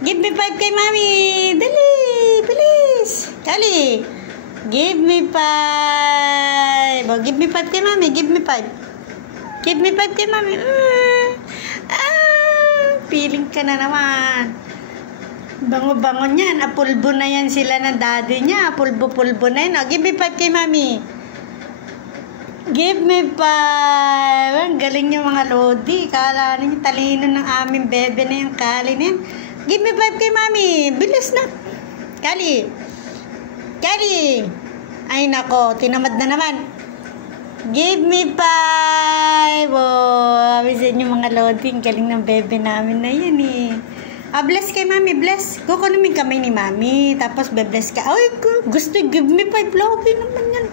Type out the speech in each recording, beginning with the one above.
Give me 5 kay mami. Dali, bilis. Kali. Give me 5. Oh, give me 5 kay mami. Give me 5. Give me 5 kay mami. Feeling ka na naman. Bango-bango niyan. Apulbo na yan sila ng daddy niya. Apulbo-pulbo na yan. Oh, give me 5 kay mami. Give me 5. Ang galing yung mga lodi. Kala niyo talino ng aming bebe na yung Kali na yan. Give me 5 kay mami. Bilis na. Kali. Kali. Ay nako. Tinamad na naman. Give me 5. Oh, abisin yung mga lodi. Ang galing ng bebe namin na yan eh. Bless kay mami. Bless. Kukunumin kamay ni mami. Tapos be-bless ka. Ay, gusto give me 5. Lobby naman yan.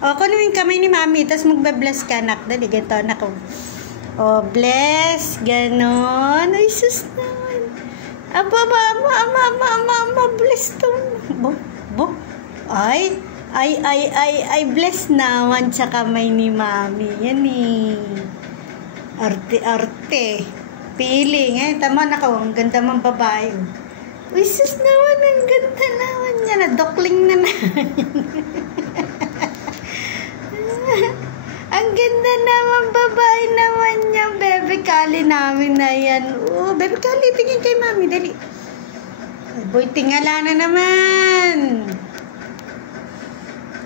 O, kunumin kamay ni mami. Tapos magbe-bless ka, anak. Dali, ganito, anak. O, bless. Ganon. Ay, sus naman. Bless to. Ay, bless naman sa kamay ni mami. Yan eh. Arte-arte. Feeling, eh. Tama na ko. Ang ganda mong babae. Uy, sus naman. Ang ganda naman yan. Nadokling na naman. Ang ganda naman, babae naman yan. Bebe Kali namin na yan. Oh, Bebe Kali, tingin kay mami, dali. Boy, tingala na naman.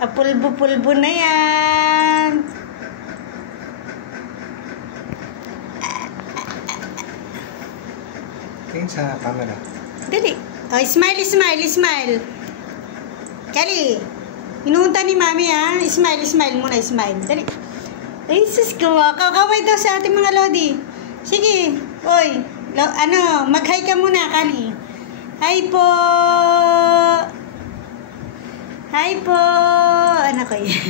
Apulbo-pulbo na yan. Tingin sa camera. Dali. Oh, smile, smile, smile. Kali. Inuunta ni mami ha. Smile, smile muna, smile. Dali. Ay, sus ko. Kakaway daw sa ating mga lodi. Sige. Oy. Mag-hi ka muna, Kali. Hi po. Hi po. Anak ko yan.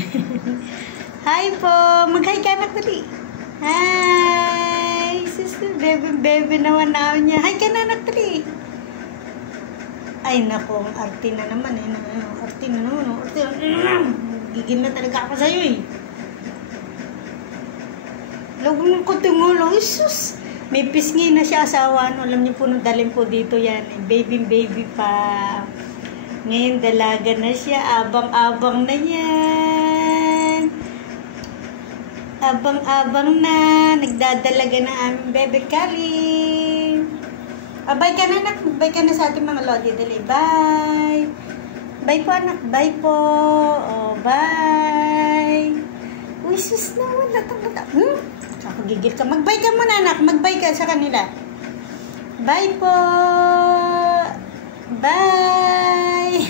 Hi po. Mag-hi ka, anak, dali. Hi. Sus, bebe naman namin niya. Hi ka na, anak, dali. Ay, nako. Arte na naman. Arte na naman. Gigil na talaga ako sa'yo eh. Lago ng kutungulo. Isus. May pisngi na siya asawa. Alam niyo po, nung dalhin po dito yan. Baby pa. Ngayon, dalaga na siya. Abang-abang na yan. Abang-abang na. Nagdadalaga na aming Bebe Kali. Bye ka na, anak. Bye ka na sa ating mga lodi. Dali. Bye. Bye po, anak. Bye po. Oh, bye. Uy, sus naman. Latang-latang. Gigil ka. Mag-bye ka muna, anak. Mag-bye ka sa kanila. Bye po. Bye.